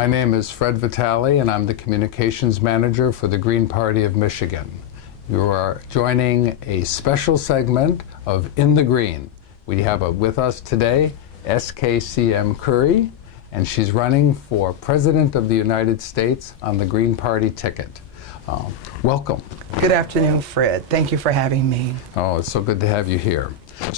My name is Fred Vitale, and I'm the Communications Manager for the Green Party of Michigan. You are joining a special segment of In the Green. We have with us today SKCM Curry, and she's running for President of the United States on the Green Party ticket. Welcome. Good afternoon, Fred. Thank you for having me. Oh, it's so good to have you here.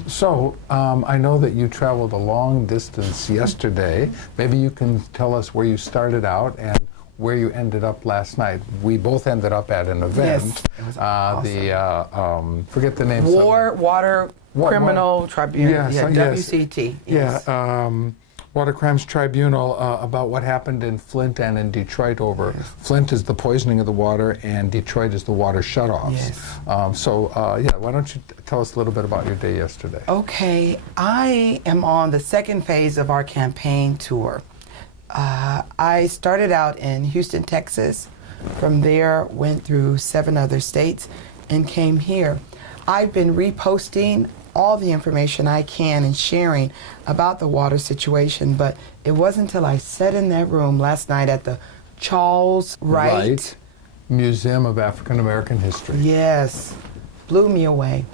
So, I know that you traveled a long distance yesterday. Maybe you can tell us where you started out and where you ended up last night. We both ended up at an event. Yes, it was awesome. Forget the name. Water Criminal Tribunal. Yes, WCT. Yes. Yeah. Water Crimes Tribunal about what happened in Flint and in Detroit over. Yes. Flint is the poisoning of the water, and Detroit is the water shutoffs. Yes. Yeah, why don't you tell us a little bit about your day yesterday? Okay, I am on the second phase of our campaign tour. I started out in Houston, Texas. From there, went through 7 other states and came here. I've been reposting all the information I can and sharing about the water situation, but it wasn't until I sat in that room last night at the Charles Wright Museum of African American History. Yes, blew me away.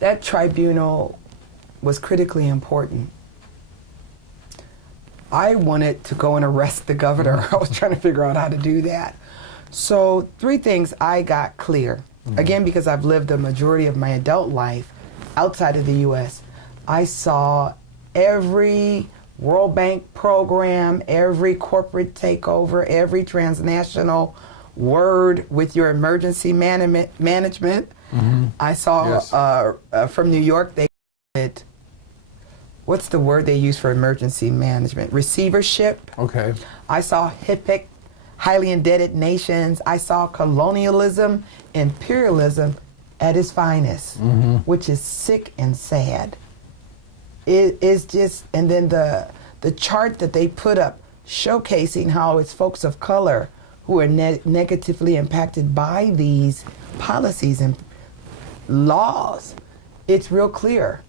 That tribunal was critically important. I wanted to go and arrest the governor. I was trying to figure out how to do that. So 3 things I got clear. Again, because I've lived the majority of my adult life outside of the U.S., I saw every World Bank program, every corporate takeover, every transnational word with your emergency management. I saw from New York, they call it, what's the word they use for emergency management? Receivership. Okay. I saw HIPAA, highly indebted nations. I saw colonialism, imperialism at its finest, which is sick and sad. It is just, and then the chart that they put up showcasing how it's folks of color who are negatively impacted by these policies and laws. It's real clear.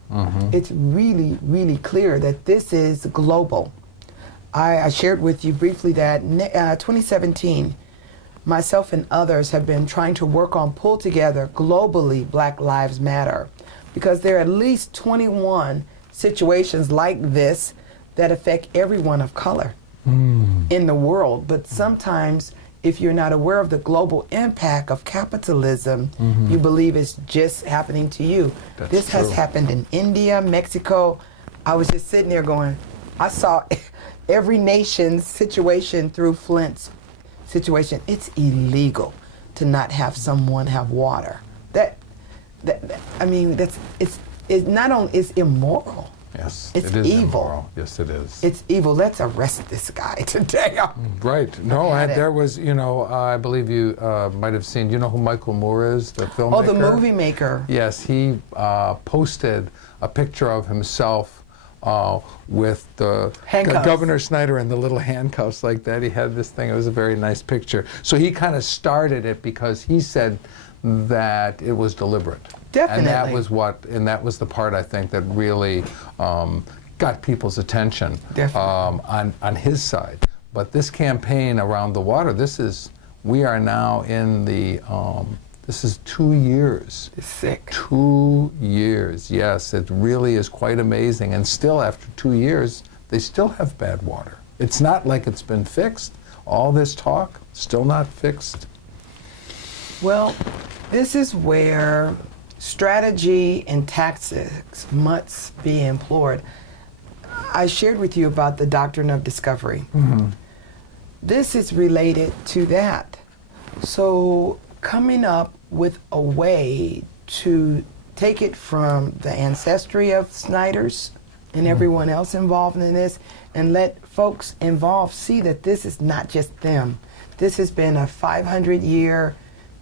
It's really, really clear that this is global. I shared with you briefly that 2017, myself and others have been trying to work on pull together globally Black Lives Matter, because there are at least 21 situations like this that affect everyone of color in the world. But sometimes if you're not aware of the global impact of capitalism, you believe it's just happening to you. This has happened in India, Mexico. I was just sitting there going, I saw every nation's situation through Flint's situation. It's illegal to not have someone have water. I mean, it's not only, it's immoral. Yes, it's it is evil. Immoral. Yes, it is. It's evil. Let's arrest this guy today. Right. No, there was, I believe you might have seen, you know who Michael Moore is, the filmmaker? Oh, the movie maker. Yes, he posted a picture of himself with the Governor Snyder and the little handcuffs like that. He had this thing. It was a very nice picture. So he kind of started it because he said that it was deliberate. Definitely. And that was the part, I think, that really got people's attention on his side. But this campaign around the water, we are now in the, this is 2 years. It's sick. 2 years, yes. It really is quite amazing. And still, after 2 years, they still have bad water. It's not like it's been fixed. All this talk, still not fixed. Well, this is where strategy and tactics must be employed. I shared with you about the doctrine of discovery. This is related to that. So coming up with a way to take it from the ancestry of Snyder's and everyone else involved in this, and let folks involved see that this is not just them. This has been a 500-year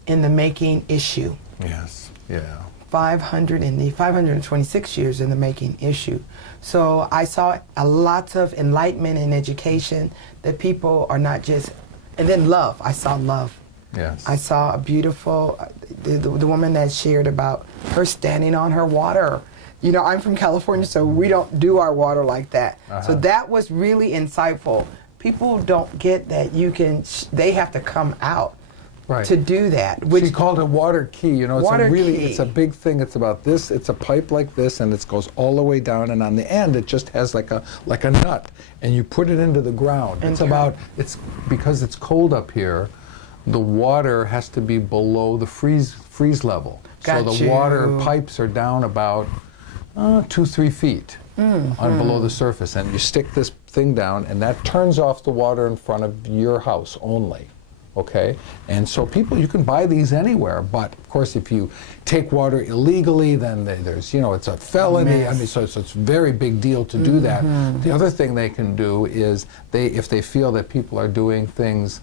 in the making issue. Yes, yeah. 526 years in the making issue. So I saw a lot of enlightenment and education that people are not just, and then love. I saw love. Yes. I saw a beautiful, the woman that shared about her standing on her water. You know, I'm from California, so we don't do our water like that. So that was really insightful. people don't get that they have to come out Right. to do that. She called it water key. You know, it's a big thing. It's about this. It's a pipe like this, and it goes all the way down, and on the end it just has like a nut, and you put it into the ground. It's because it's cold up here. The water has to be below the freeze level. So the water pipes are down about 2-3 feet below the surface, and you stick this thing down, and that turns off the water in front of your house only. Okay, and so you can buy these anywhere, but of course if you take water illegally, then there's, it's a felony. I mean, so it's a very big deal to do that. The other thing they can do is if they feel that people are doing things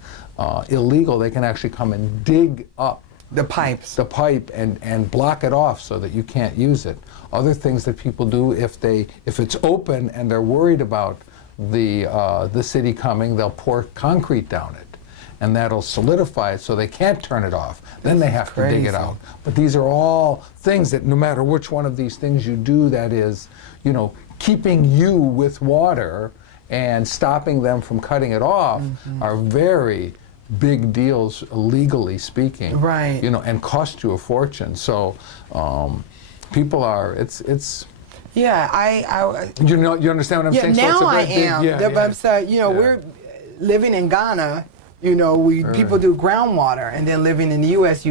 illegal, they can actually come and dig up the pipe and block it off so that you can't use it. Other things that people do, if it's open and they're worried about the city coming, they'll pour concrete down it, and that'll solidify it so they can't turn it off. Then they have to dig it out. But these are all things that no matter which one of these things you do, that is, keeping you with water and stopping them from cutting it off are very big deals, legally speaking. Right. And cost you a fortune. So people are, it's Yeah, you understand what I'm saying? Now so I am. But I'm saying, we're living in Ghana. People do groundwater, and then living in the U.S.,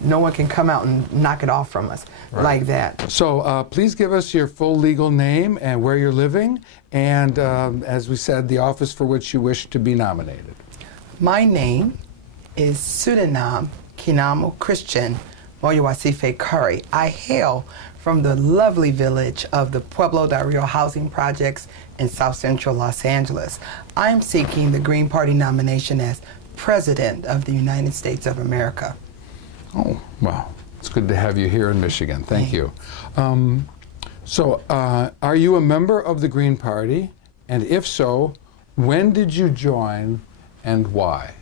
no one can come out and knock it off from us like that. So please give us your full legal name and where you're living, and as we said, the office for which you wish to be nominated. My name is Sedinam Kinamo Christin Moyowasifza-Curry. I hail from the lovely village of the Pueblo del Rio housing projects in South Central Los Angeles. I am seeking the Green Party nomination as President of the United States of America. Oh, well, it's good to have you here in Michigan. Thank you. So, are you a member of the Green Party? And if so, when did you join and why?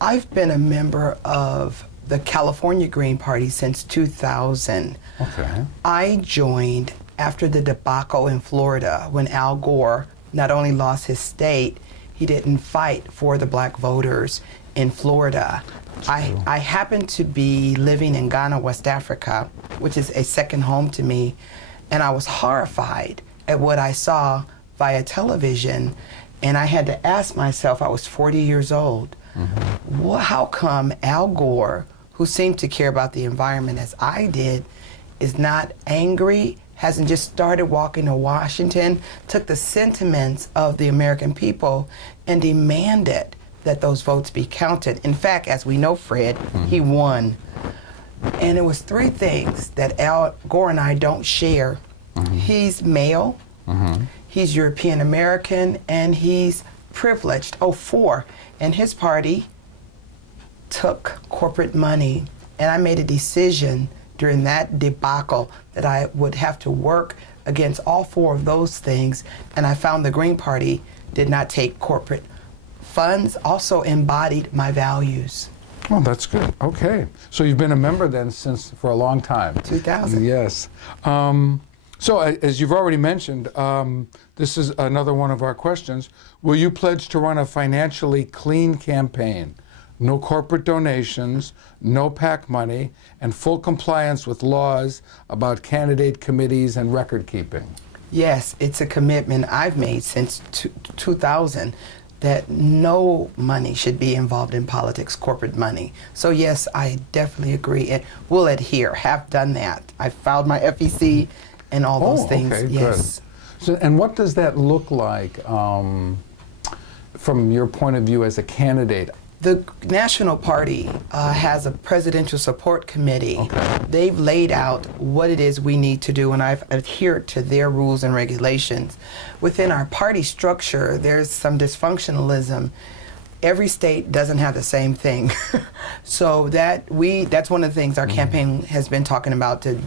I've been a member of the California Green Party since 2000. Okay. I joined after the debacle in Florida when Al Gore not only lost his state, he didn't fight for the black voters in Florida. I happened to be living in Ghana, West Africa, which is a second home to me, and I was horrified at what I saw via television, and I had to ask myself, I was 40 years old, how come Al Gore, who seemed to care about the environment as I did, is not angry, hasn't just started walking to Washington, took the sentiments of the American people and demanded that those votes be counted. In fact, as we know, Fred, he won. And it was three things that Al Gore and I don't share. He's male, he's European American, and he's privileged. Four. And his party took corporate money. And I made a decision during that debacle that I would have to work against all four of those things. And I found the Green Party did not take corporate funds, also embodied my values. Well, that's good. Okay. So you've been a member then for a long time. 2000. Yes. So as you've already mentioned, this is another one of our questions. Will you pledge to run a financially clean campaign? No corporate donations, no PAC money, and full compliance with laws about candidate committees and record keeping. Yes, it's a commitment I've made since 2000 that no money should be involved in politics, corporate money. So yes, I definitely agree and will adhere, have done that. I filed my FEC and all those things. Okay, yes. Good. So, and what does that look like from your point of view as a candidate? The National Party has a presidential support committee. Okay. They've laid out what it is we need to do, and I've adhered to their rules and regulations. Within our party structure, there's some dysfunctionalism. Every state doesn't have the same thing. So that's one of the things our campaign has been talking about, to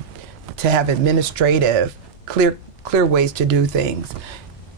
have administrative, clear ways to do things.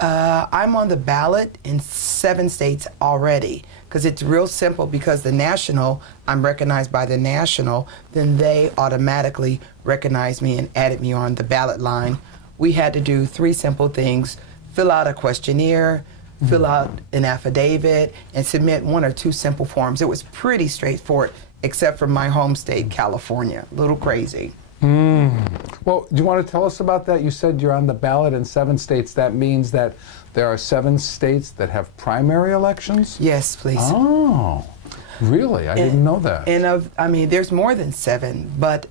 I'm on the ballot in 7 states already, because it's real simple. Because the national, I'm recognized by the national, then they automatically recognize me and added me on the ballot line. We had to do 3 simple things: fill out a questionnaire, fill out an affidavit, and submit 1 or 2 simple forms. It was pretty straightforward, except for my home state, California. A little crazy. Well, do you want to tell us about that? You said you're on the ballot in 7 states. That means that there are 7 states that have primary elections? Yes, please. Oh, really? I didn't know that. And I mean, there's more than 7, but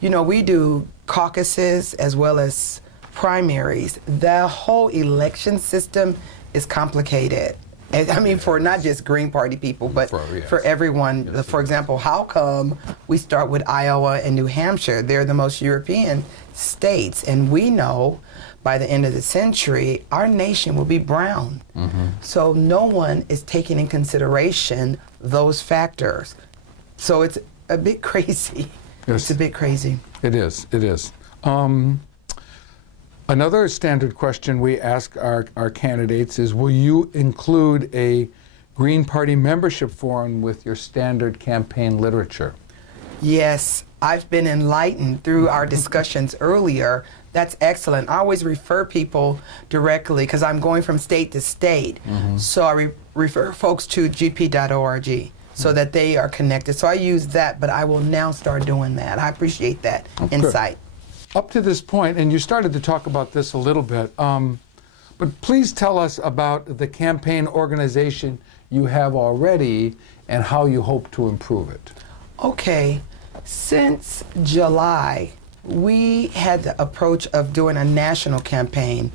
you know, we do caucuses as well as primaries. The whole election system is complicated. And, I mean, for not just Green Party people, but for everyone. Yes. For example, how come we start with Iowa and New Hampshire? They're the most European states, and we know by the end of the century, our nation will be brown. So no one is taking in consideration those factors. So it's a bit crazy. Yes. It's a bit crazy. It is. It is. Another standard question we ask our candidates is, will you include a Green Party membership form with your standard campaign literature? Yes, I've been enlightened through our discussions earlier. That's excellent. I always refer people directly because I'm going from state to state. So I refer folks to gp.org so that they are connected. So I use that, but I will now start doing that. I appreciate that insight. Up to this point, and you started to talk about this a little bit, but please tell us about the campaign organization you have already and how you hope to improve it. Okay. Since July, we had the approach of doing a national campaign.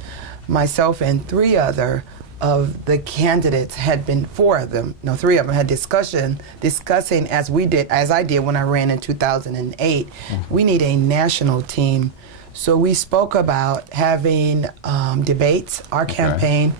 Myself and 3 other of the candidates had been, 4 of them, no, 3 of them had discussing as I did when I ran in 2008. We need a national team. So we spoke about having debates, our campaign,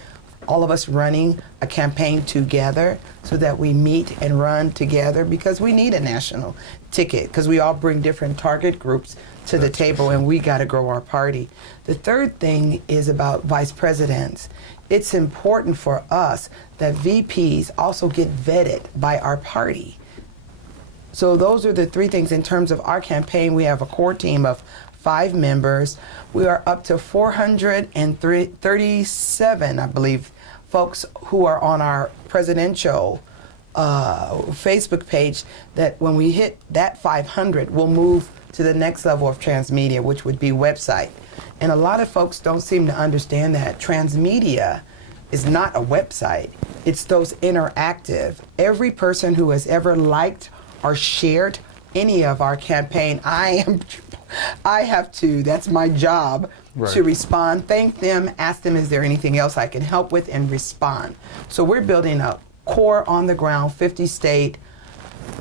all of us running a campaign together so that we meet and run together, because we need a national ticket because we all bring different target groups to the table, and we got to grow our party. The third thing is about vice presidents. It's important for us that VPs also get vetted by our party. So those are the 3 things in terms of our campaign. We have a core team of 5 members. We are up to 437, I believe, folks who are on our presidential Facebook page, that when we hit that 500, we'll move to the next level of transmedia, which would be website. And a lot of folks don't seem to understand that transmedia is not a website. It's those interactive. Every person who has ever liked or shared any of our campaign, I have to, that's my job, to respond, thank them, ask them, is there anything else I can help with, and respond. So we're building a core on the ground, 50-state,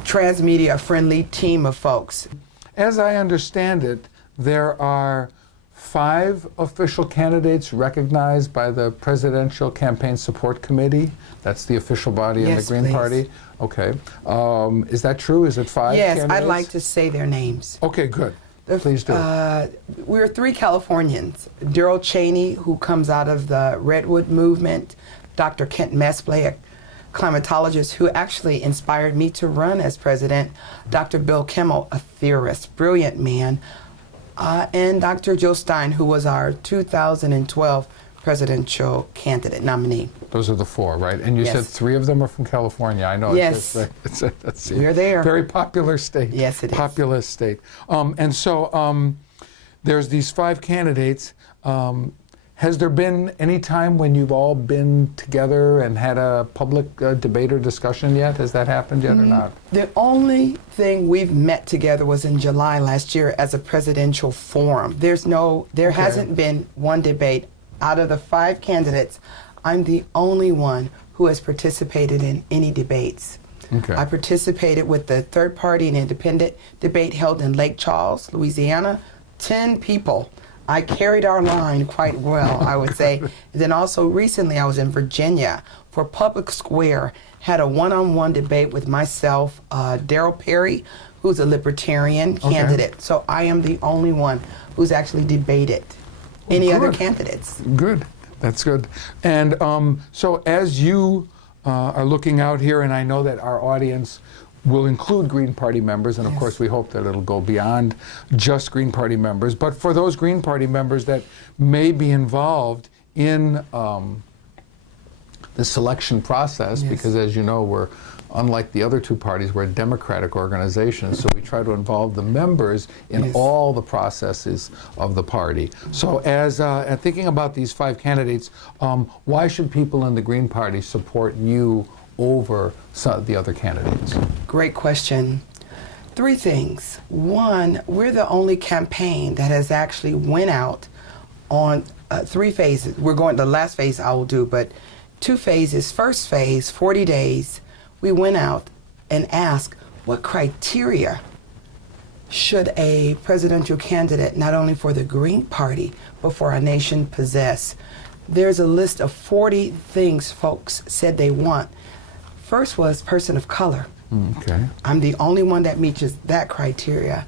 transmedia friendly team of folks. As I understand it, there are 5 official candidates recognized by the Presidential Campaign Support Committee. That's the official body in the Green Party. Okay. Is that true? Is it 5 Yes, candidates? I'd like to say their names. Okay, good. Please do. We're 3 Californians. Darryl Cherney, who comes out of the Redwood movement, Dr. Kent Mesplay, a climatologist who actually inspired me to run as president, Dr. Bill Kimmel, a theorist, brilliant man, and Dr. Jill Stein, who was our 2012 presidential candidate nominee. Those are the 4, right? And you said 3 of them are from California. I know. Yes. We're there. Very popular state. Yes, it is. Populous state. And so there's these 5 candidates. Has there been any time when you've all been together and had a public debate or discussion yet? Has that happened yet or not? The only thing we've met together was in July last year as a presidential forum. There hasn't been one debate. Out of the 5 candidates, I'm the only one who has participated in any debates. I participated with the third party and independent debate held in Lake Charles, Louisiana. 10 people. I carried our line quite well, I would say. And then also recently I was in Virginia for Public Square, had a one-on-one debate with myself, Darryl Perry, who's a libertarian candidate. So I am the only one who's actually debated any other candidates. Good. That's good. And so as you are looking out here, and I know that our audience will include Green Party members, and of course we hope that it'll go beyond just Green Party members, but for those Green Party members that may be involved in the selection process, Yes. because as you know, we're unlike the other two parties, we're a democratic organization, so we try to involve the members in Yes. all the processes of the party. So as thinking about these 5 candidates, why should people in the Green Party support you over the other candidates? Great question. 3 things. 1, we're the only campaign that has actually went out on 3 phases. The last phase I will do, but 2 phases. First phase, 40 days, we went out and asked what criteria should a presidential candidate, not only for the Green Party, but for our nation possess. There's a list of 40 things folks said they want. First was person of color. Okay. I'm the only one that meets that criteria.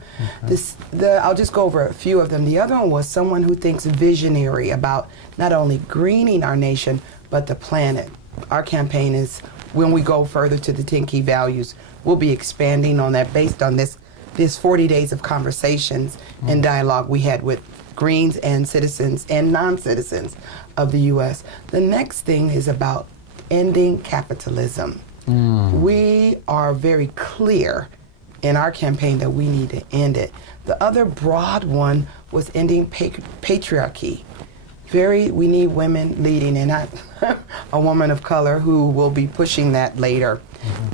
I'll just go over a few of them. The other one was someone who thinks visionary about not only greening our nation, but the planet. Our campaign is, when we go further to the 10 key values, we'll be expanding on that based on this 40 days of conversations and dialogue we had with Greens and citizens and non-citizens of the U.S. The next thing is about ending capitalism. We are very clear in our campaign that we need to end it. The other broad one was ending patriarchy. We need women leading, and not a woman of color who will be pushing that later.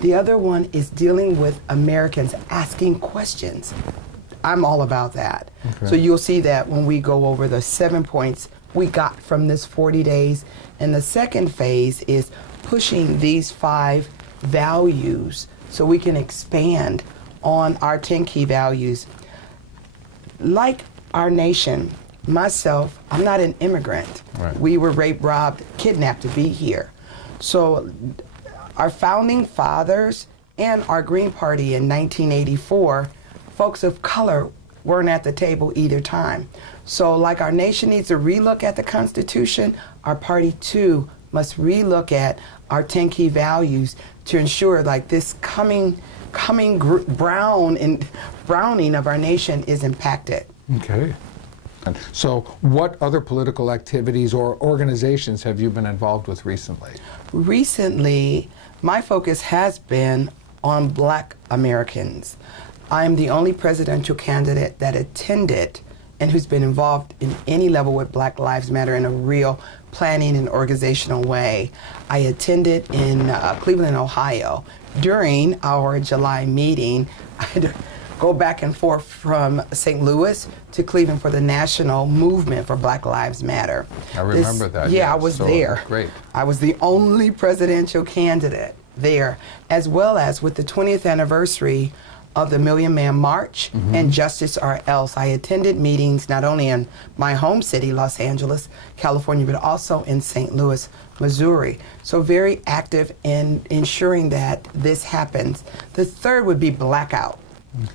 The other one is dealing with Americans asking questions. I'm all about that. Okay. So you'll see that when we go over the 7 points we got from this 40 days. And the second phase is pushing these 5 values so we can expand on our 10 key values. Like our nation, myself, I'm not an immigrant. Right. We were raped, robbed, kidnapped to be here. So our founding fathers and our Green Party in 1984, folks of color weren't at the table either time. So like our nation needs to relook at the Constitution, our party too must relook at our 10 key values to ensure like this coming browning of our nation is impacted. Okay. So what other political activities or organizations have you been involved with recently? Recently, my focus has been on Black Americans. I'm the only presidential candidate that attended and who's been involved in any level with Black Lives Matter in a real planning and organizational way. I attended in Cleveland, Ohio. During our July meeting, I had to go back and forth from St. Louis to Cleveland for the national movement for Black Lives Matter. I remember that. Yeah, yes. I was So, there. Great. I was the only presidential candidate there, as well as with the 20th anniversary of the Million Man March and Justice or Else. I attended meetings not only in my home city, Los Angeles, California, but also in St. Louis, Missouri. So very active in ensuring that this happens. The third would be Blackout.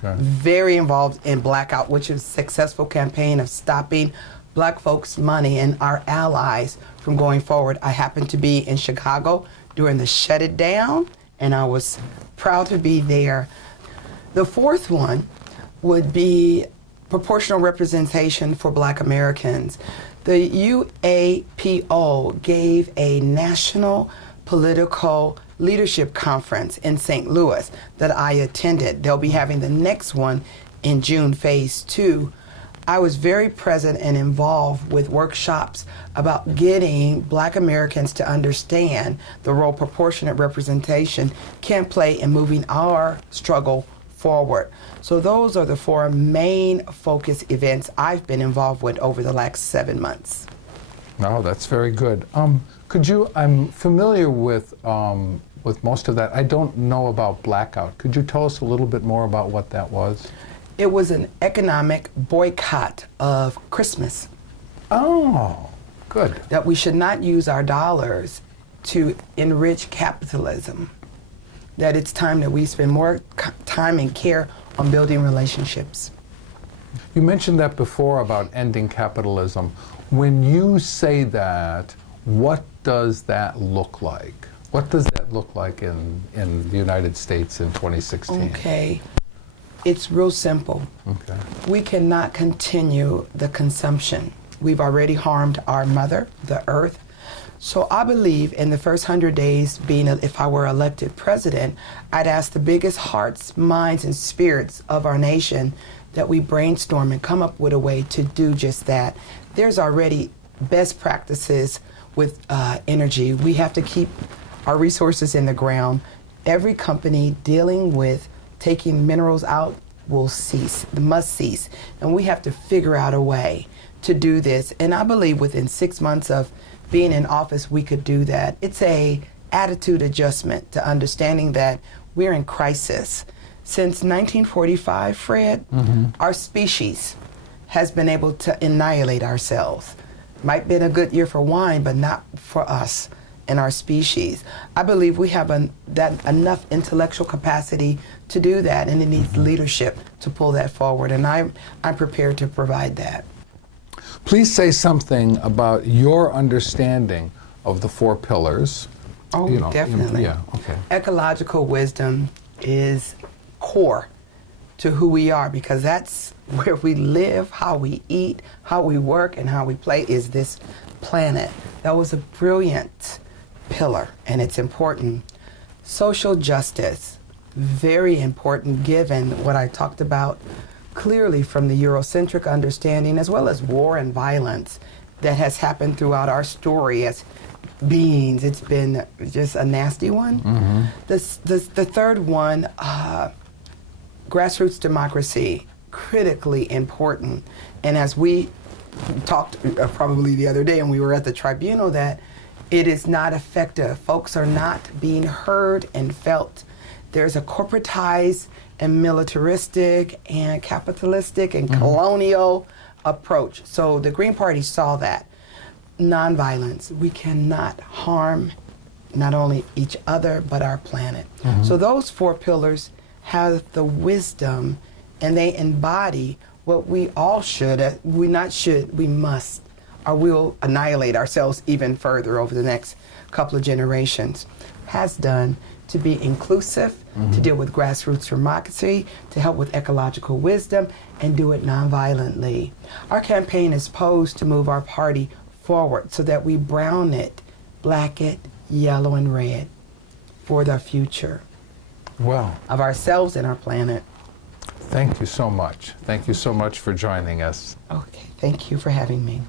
Okay. Very involved in Blackout, which is a successful campaign of stopping Black folks' money and our allies from going forward. I happened to be in Chicago during the Shut It Down, and I was proud to be there. The fourth one would be proportional representation for Black Americans. The UAPO gave a national political leadership conference in St. Louis that I attended. They'll be having the next one in June, phase 2. I was very present and involved with workshops about getting Black Americans to understand the role proportionate representation can play in moving our struggle forward. So those are the 4 main focus events I've been involved with over the last 7 months. Oh, that's very good. I'm familiar with most of that. I don't know about Blackout. Could you tell us a little bit more about what that was? It was an economic boycott of Christmas. Oh, good. That we should not use our dollars to enrich capitalism. That it's time that we spend more time and care on building relationships. You mentioned that before about ending capitalism. When you say that, what does that look like? What does that look like in the United States in 2016? Okay. It's real simple. Okay. We cannot continue the consumption. We've already harmed our mother, the earth. So I believe in the first 100 days, if I were elected president, I'd ask the biggest hearts, minds, and spirits of our nation that we brainstorm and come up with a way to do just that. There's already best practices with energy. We have to keep our resources in the ground. Every company dealing with taking minerals out must cease. And we have to figure out a way to do this. And I believe within 6 months of being in office, we could do that. It's a attitude adjustment to understanding that we're in crisis. Since 1945, Fred, our species has been able to annihilate ourselves. Might have been a good year for wine, but not for us and our species. I believe we have enough intellectual capacity to do that, and it needs leadership to pull that forward, and I'm prepared to provide that. Please say something about your understanding of the 4 pillars. Oh, definitely. Yeah, okay. Ecological wisdom is core to who we are, because that's where we live, how we eat, how we work, and how we play is this planet. That was a brilliant pillar, and it's important. Social justice, very important given what I talked about clearly from the Eurocentric understanding, as well as war and violence that has happened throughout our story as beings. It's been just a nasty one. The third one, grassroots democracy, critically important. And as we talked probably the other day, and we were at the tribunal, that it is not effective. Folks are not being heard and felt. There's a corporatized and militaristic and capitalistic and colonial approach. So the Green Party saw that. Nonviolence. We cannot harm not only each other, but our planet. So those 4 pillars have the wisdom, and they embody what we all we must, or we'll annihilate ourselves even further over the next couple of generations. Has done to be inclusive, to deal with grassroots democracy, to help with ecological wisdom, and do it nonviolently. Our campaign is posed to move our party forward so that we brown it, black it, yellow, and red for the future of ourselves and our planet. Thank you so much. Thank you so much for joining us. Okay, thank you for having me.